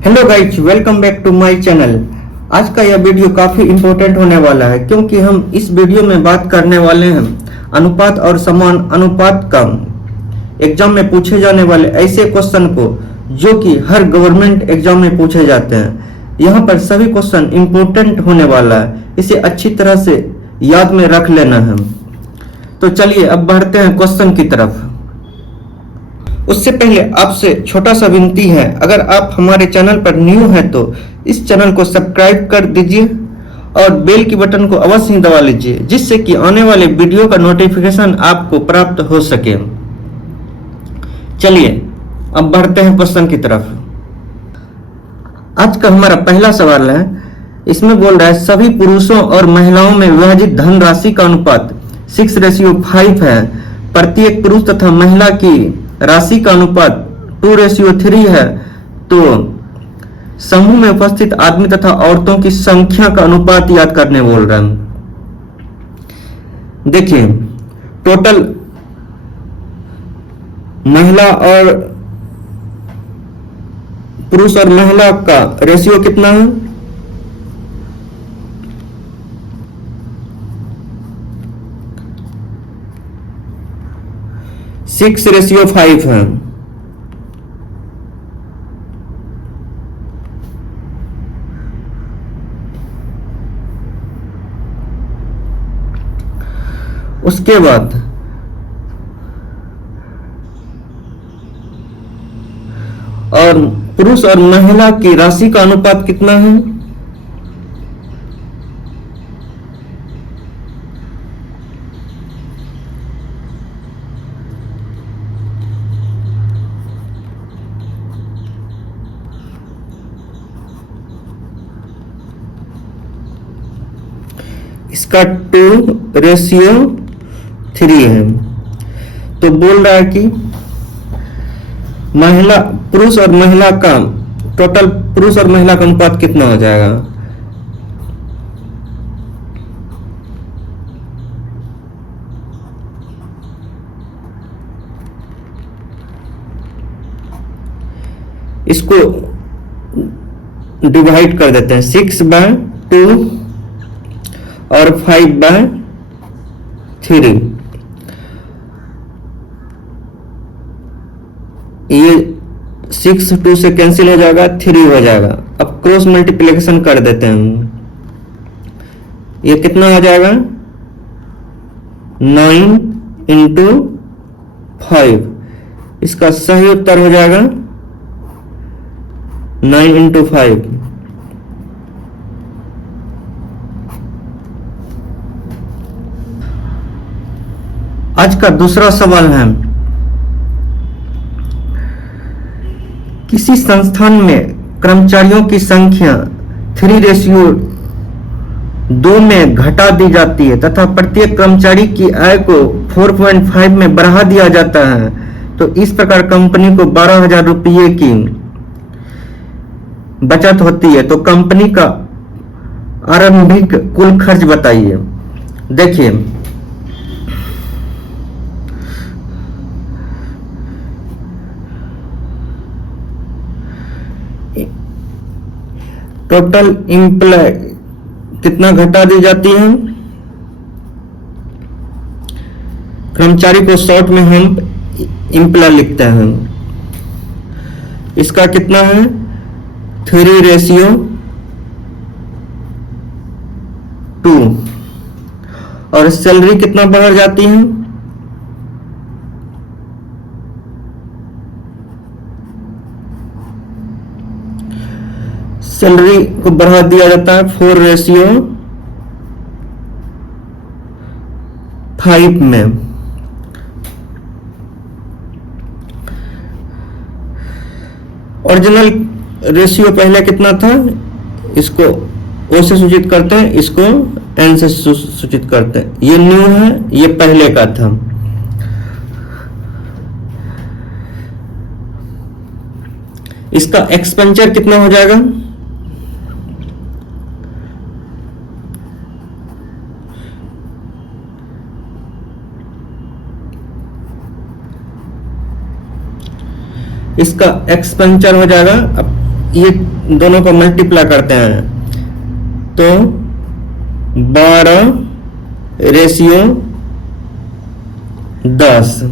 Hello guys, welcome back to my channel. आज का यह वीडियो काफ़ी इम्पोर्टेंट होने वाला है क्योंकि हम इस वीडियो में बात करने वाले हैं अनुपात और समान अनुपात का एग्जाम में पूछे जाने वाले ऐसे क्वेश्चन को जो कि हर गवर्नमेंट एग्जाम में पूछे जाते हैं। यहाँ पर सभी क्वेश्चन इम्पोर्टेंट होने वाला है, इसे अच्छी तरह से याद में रख लेना है। तो चलिए अब बढ़ते हैं क्वेश्चन की तरफ। उससे पहले आपसे छोटा सा विनती है, अगर आप हमारे चैनल पर न्यू हैं तो इस चैनल को सब्सक्राइब कर दीजिए और बेल की बटन को अवश्य ही दबा लीजिए, जिससे कि आने वाले वीडियो का नोटिफिकेशन आपको प्राप्त हो सके। चलिए अब बढ़ते हैं क्वेश्चन की तरफ। आज का हमारा पहला सवाल है, इसमें बोल रहा है सभी पुरुषों और महिलाओं में विभाजित धनराशि का अनुपात 6:5 है। प्रत्येक पुरुष तथा महिला की राशि का अनुपात 2:3 है। तो समूह में उपस्थित आदमी तथा औरतों की संख्या का अनुपात याद करने बोल रहे हैं। देखिए, टोटल महिला और पुरुष और महिला का रेशियो कितना है? 6:5 है। उसके बाद और पुरुष और महिला की राशि का अनुपात कितना है? इसका 2:3 है। तो बोल रहा है कि महिला पुरुष और महिला का टोटल पुरुष और महिला का अनुपात कितना हो जाएगा? इसको डिवाइड कर देते हैं, 6/2 और 5/3। ये 6 2 से कैंसिल हो जाएगा, 3 हो जाएगा। अब क्रॉस मल्टीप्लिकेशन कर देते हैं हम। ये कितना हो जाएगा? 9 × 5। इसका सही उत्तर हो जाएगा 9 × 5। आज का दूसरा सवाल है, किसी संस्थान में कर्मचारियों की संख्या 3:2 में घटा दी जाती है तथा प्रत्येक कर्मचारी की आय को 4.5 में बढ़ा दिया जाता है। तो इस प्रकार कंपनी को 12,000 रुपये की बचत होती है। तो कंपनी का आरंभिक कुल खर्च बताइए। देखिए, टोटल एम्प्लॉय कितना घटा दी जाती है? कर्मचारी को शॉर्ट में हम एम्प्लॉय लिखते हैं। इसका कितना है? 3:2। और सैलरी कितना बढ़ जाती है? सैलरी को बढ़ा दिया जाता है 4:5 में। ओरिजिनल रेशियो पहले कितना था? इसको ओ से सूचित करते हैं, इसको एन से सूचित करते हैं। ये न्यू है, ये पहले का था। इसका एक्सपेंचर कितना हो जाएगा? इसका एक्सपेंचर हो जाएगा, अब ये दोनों को मल्टीप्लाई करते हैं तो 12/10।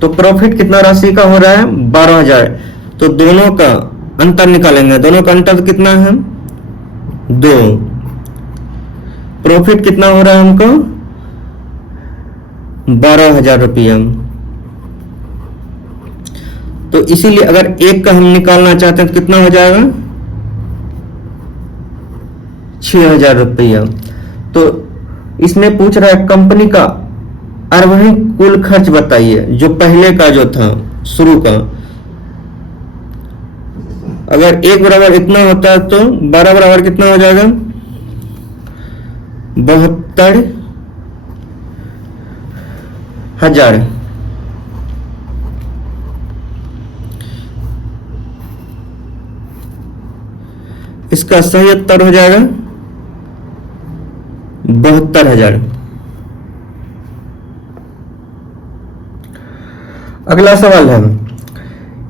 तो प्रॉफिट कितना राशि का हो रहा है? 12,000। तो दोनों का अंतर निकालेंगे। दोनों का अंतर कितना है? 2। प्रॉफिट कितना हो रहा है हमको? 12,000 रुपया। तो इसीलिए अगर एक का हम निकालना चाहते हैं तो कितना हो जाएगा? 6,000 रुपया। तो इसमें पूछ रहा है कंपनी का अर्बनिक कुल खर्च बताइए, जो पहले का जो था शुरू का। अगर 1 बराबर इतना होता है तो 12 बराबर कितना हो जाएगा? 72,000। इसका सही उत्तर हो जाएगा 72,000। अगला सवाल है,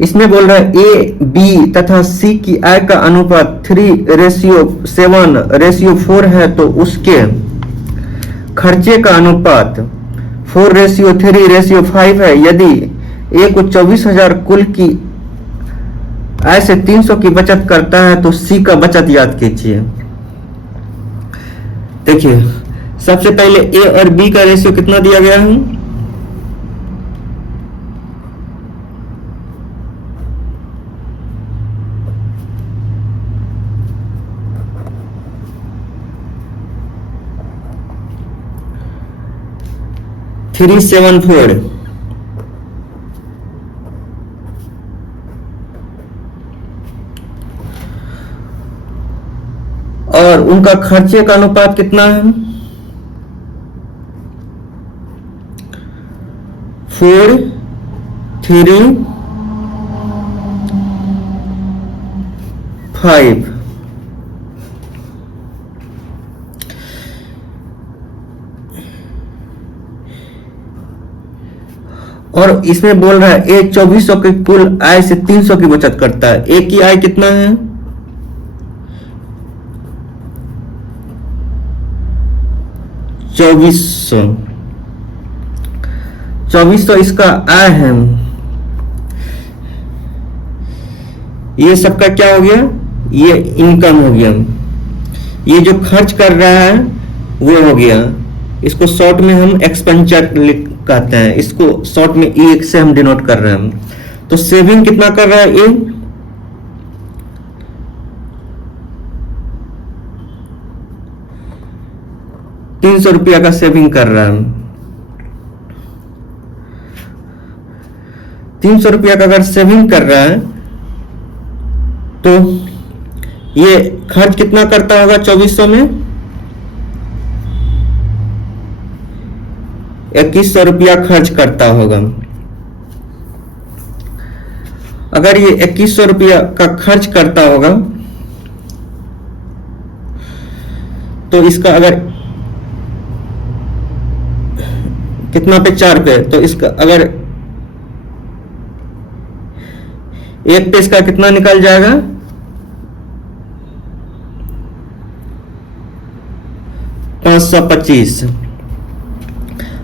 इसमें बोल रहा है ए, बी तथा सी की आय का अनुपात 3:7:4 है, तो उसके खर्चे का अनुपात 4:3:5 है। यदि ए को 24,000 कुल की आय से 300 की बचत करता है तो सी का बचत याद कीजिए। देखिए, सबसे पहले ए और बी का रेशियो कितना दिया गया है? 3:7:4। और उनका खर्चे का अनुपात कितना है? 4:3:5। और इसमें बोल रहा है ए 2400 की कुल आय से 300 की बचत करता है। ए की आय कितना है? 2400 इसका आय है। ये सबका क्या हो गया? ये इनकम हो गया। ये जो खर्च कर रहा है वो हो गया। इसको शॉर्ट में हम एक्सपेंचर कहते हैं। इसको शॉर्ट में ई से हम डिनोट कर रहे हैं। तो सेविंग कितना कर रहा है ये? 300 रुपया का सेविंग कर रहा है। 300 रुपया का अगर सेविंग कर रहा है तो ये खर्च कितना करता होगा? 2400 में 2100 रुपया खर्च करता होगा। अगर ये 2100 रुपया का खर्च करता होगा तो इसका अगर कितना पे 4 पे, तो इसका अगर एक पे इसका कितना निकल जाएगा? 525।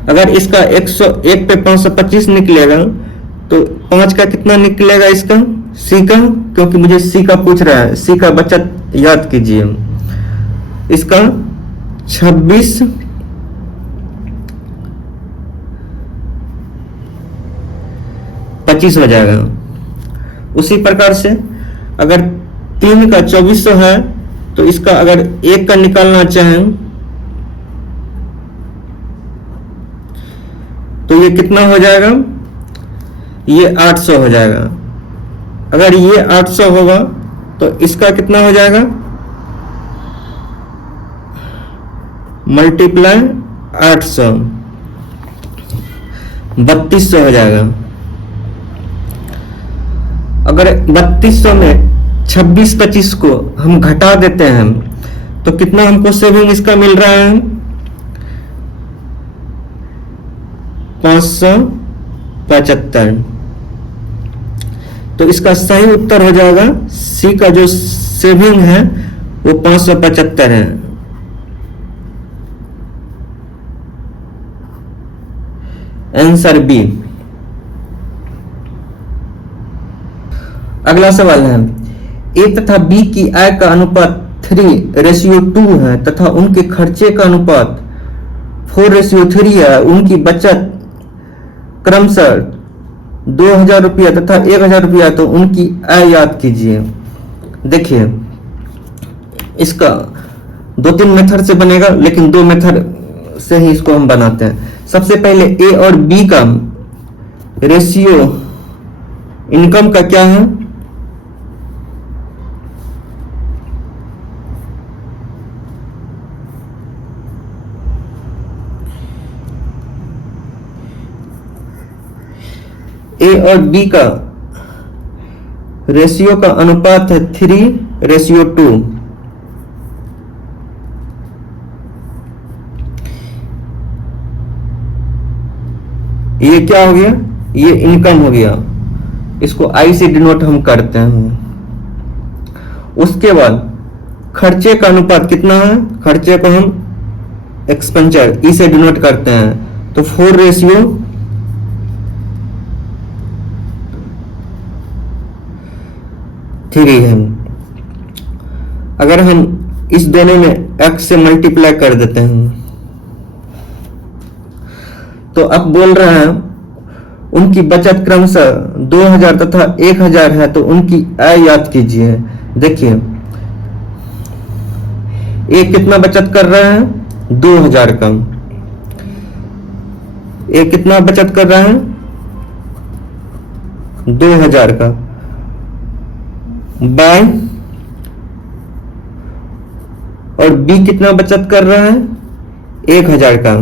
अगर इसका 101 पे 525 निकलेगा तो 5 का कितना निकलेगा इसका? सी का, क्योंकि मुझे सी का पूछ रहा है। सी का बचत याद कीजिए। इसका 2625 हो जाएगा। उसी प्रकार से अगर 3 का 2400 है तो इसका अगर 1 का निकालना चाहें तो ये कितना हो जाएगा? ये 800 हो जाएगा। अगर ये 800 होगा तो इसका कितना हो जाएगा? मल्टीप्लाई 800, 3200 हो जाएगा। अगर 3200 में 2625 को हम घटा देते हैं तो कितना हमको सेविंग इसका मिल रहा है? 575। तो इसका सही उत्तर हो जाएगा सी का जो सेविंग है वो 575 है। Answer B. अगला सवाल है, ए तथा बी की आय का अनुपात 3:2 है तथा उनके खर्चे का अनुपात 4:3 है। उनकी बचत क्रमशः 2000 रुपया तथा 1000 रुपया, तो उनकी आय याद कीजिए। देखिए इसका 2-3 मेथड से बनेगा, लेकिन 2 मेथड से ही इसको हम बनाते हैं। सबसे पहले ए और बी का रेशियो इनकम का क्या है, ए और बी का रेशियो का अनुपात है 3:2। ये क्या हो गया, ये इनकम हो गया, इसको आई से डिनोट हम करते हैं। उसके बाद खर्चे का अनुपात कितना है, खर्चे को हम एक्सपेंचर ई से डिनोट करते हैं, तो 4:3 है। अगर हम इस दोनों में x से मल्टीप्लाई कर देते हैं तो अब बोल रहे हैं उनकी बचत क्रमशः 2000 तथा 1000 है, तो उनकी आय याद कीजिए। देखिए एक कितना बचत कर रहा है, 2000 का। एक कितना बचत कर रहा है, 2000 का, बाय, और बी कितना बचत कर रहा है, 1000 का।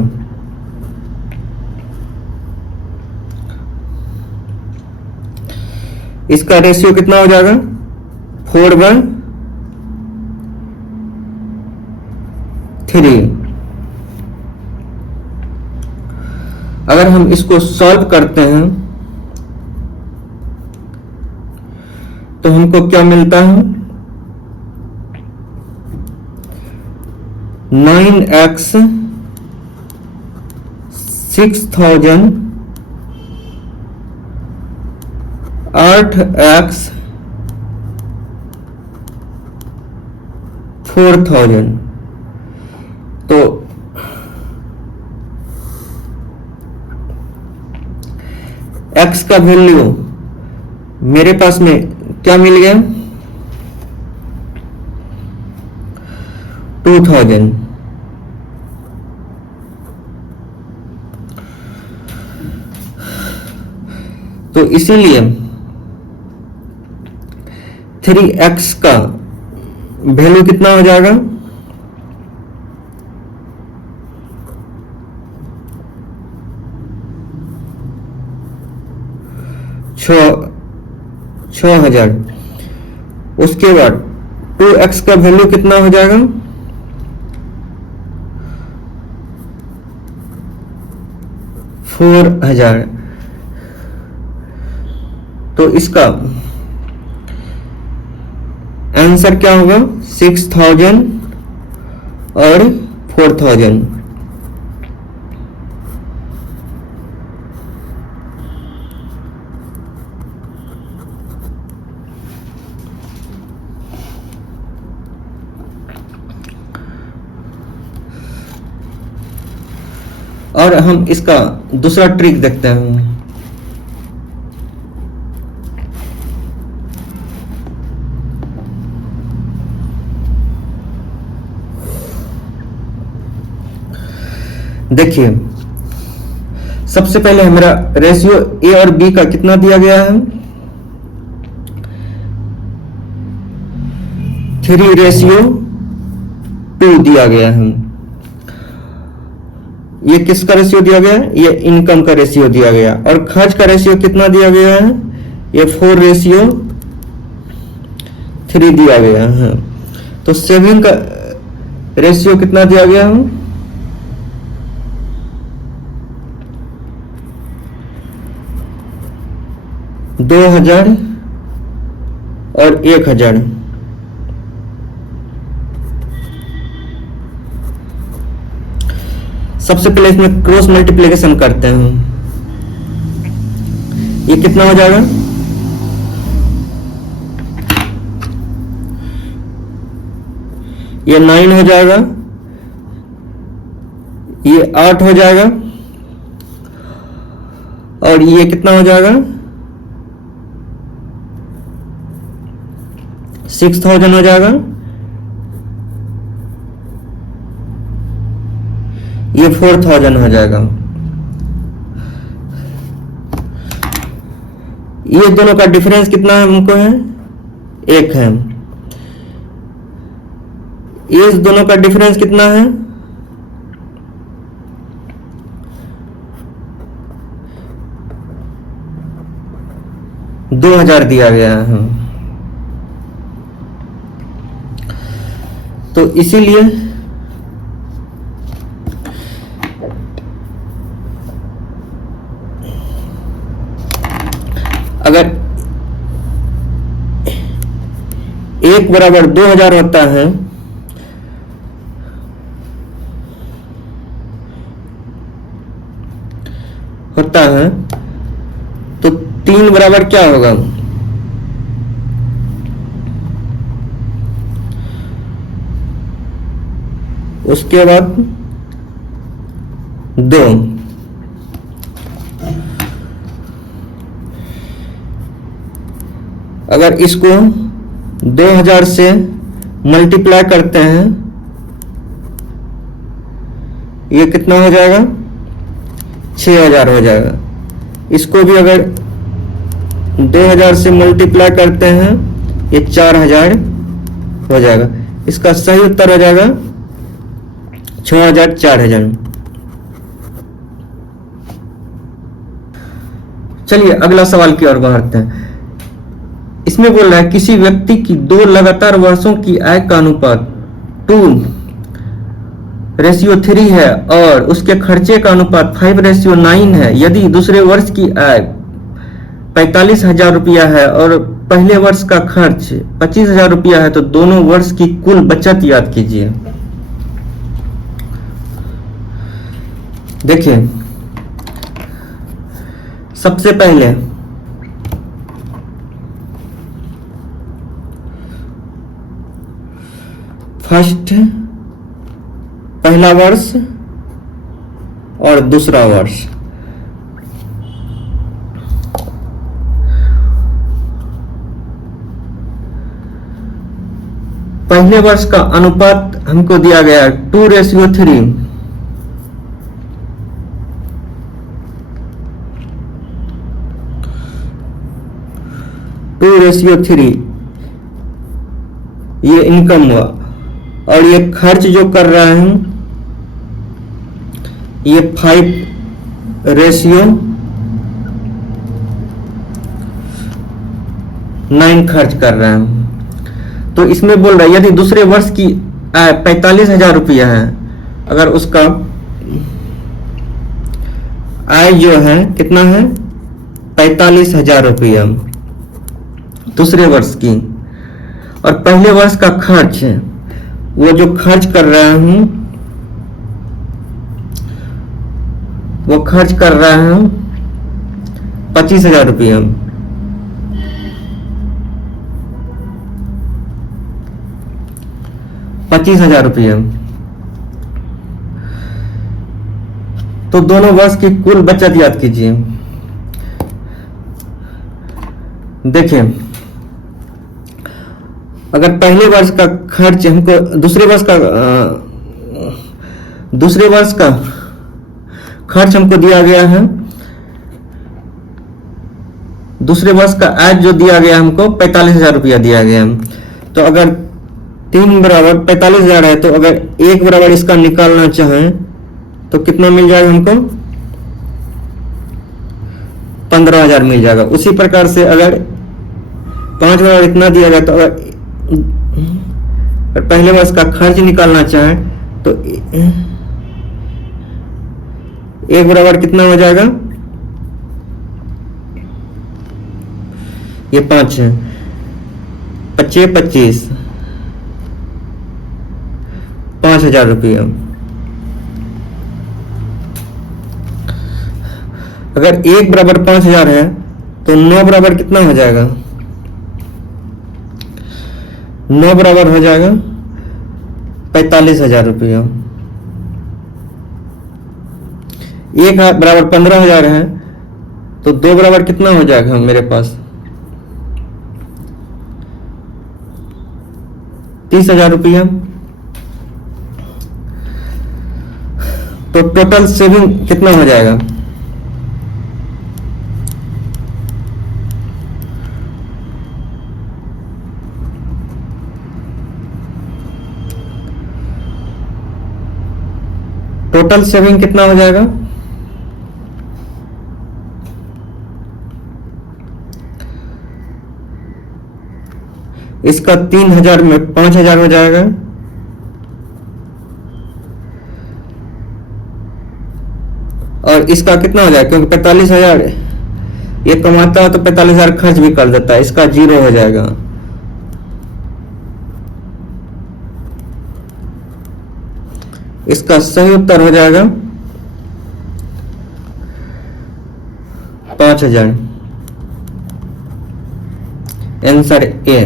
इसका रेशियो कितना हो जाएगा, 4/3। अगर हम इसको सॉल्व करते हैं तो हमको क्या मिलता है, 9x 6000, 8x 4000। तो x का वैल्यू मेरे पास में क्या मिल गया, 2000। तो इसीलिए 3x का वैल्यू कितना हो जाएगा, 6000। उसके बाद 2x का वैल्यू कितना हो जाएगा, 4000। तो इसका आंसर क्या होगा, 6000 और 4000। और हम इसका दूसरा ट्रिक देखते हैं। देखिए सबसे पहले हमारा रेशियो ए और बी का कितना दिया गया है, 3:2 दिया गया है। ये किसका रेशियो दिया गया है, ये इनकम का रेशियो दिया गया। और खर्च का रेशियो कितना दिया गया है, ये 4:3 दिया गया है। तो सेविंग का रेशियो कितना दिया गया है, 2000 और 1000। सबसे पहले इसमें क्रॉस मल्टीप्लिकेशन करते हैं। ये कितना हो जाएगा? ये 9 हो जाएगा, ये 8 हो जाएगा, और ये कितना हो जाएगा? 6000 हो जाएगा, ये 4000 हो जाएगा। ये दोनों का डिफरेंस कितना है हमको है? 1 है। ये दोनों का डिफरेंस कितना है? 2000 दिया गया है। तो इसीलिए अगर 1 बराबर 2000 होता है तो 3 बराबर क्या होगा? उसके बाद 2। अगर इसको 2000 से मल्टीप्लाई करते हैं, ये कितना हो जाएगा? 6000 हो जाएगा। इसको भी अगर 2000 से मल्टीप्लाई करते हैं, ये 4000 हो जाएगा। इसका सही उत्तर हो जाएगा 6000 4000। चलिए अगला सवाल की ओर बढ़ते हैं। इसमें बोल रहा है किसी व्यक्ति की 2 लगातार वर्षों की आय का अनुपात 2:3 है और उसके खर्चे का अनुपात 5:9 है। यदि दूसरे वर्ष की आय 45,000 रुपया है और पहले वर्ष का खर्च 25,000 रुपया है, तो दोनों वर्ष की कुल बचत याद कीजिए। देखिए, सबसे पहले पहला वर्ष और दूसरा वर्ष। पहले वर्ष का अनुपात हमको दिया गया है 2:3। ये इनकम हुआ, और ये खर्च जो कर रहा है ये 5:9 खर्च कर रहा है। तो इसमें बोल रहा है यदि दूसरे वर्ष की आय 45,000 रुपया है, अगर उसका आय जो है कितना है? 45,000 रुपया दूसरे वर्ष की, और पहले वर्ष का खर्च है, वो जो खर्च कर रहा हूं वो खर्च कर रहा है 25,000 रुपया। तो दोनों वर्ष की कुल बचत याद कीजिए। देखिए, अगर पहले वर्ष का खर्च हमको दूसरे वर्ष का खर्च हमको दिया गया है, दूसरे वर्ष का आय जो दिया गया हमको 45,000 रुपया दिया गया। तो अगर 3 बराबर 45,000 है, तो अगर 1 बराबर इसका निकालना चाहें तो कितना मिल जाएगा हमको? 15,000 मिल जाएगा। उसी प्रकार से अगर 5 बराबर इतना दिया गया, तो अगर पहले वर्ष का खर्च निकालना चाहें तो 1 बराबर कितना हो जाएगा? ये 5 है। पच्चे 25 5,000 रुपया। अगर 1 बराबर 5,000 है तो 9 बराबर कितना हो जाएगा? 9 बराबर हो जाएगा 45,000 रुपया। 1 बराबर 15,000 है तो 2 बराबर कितना हो जाएगा मेरे पास? 30,000 रुपया। तो टोटल सेविंग कितना हो जाएगा? टोटल सेविंग कितना हो जाएगा? इसका 3,000 में 5,000 हो जाएगा। और इसका कितना हो जाएगा? क्योंकि 45,000 ये कमाता है तो 45,000 खर्च भी कर देता है, इसका 0 हो जाएगा। इसका सही उत्तर हो जाएगा 5,000। Answer A.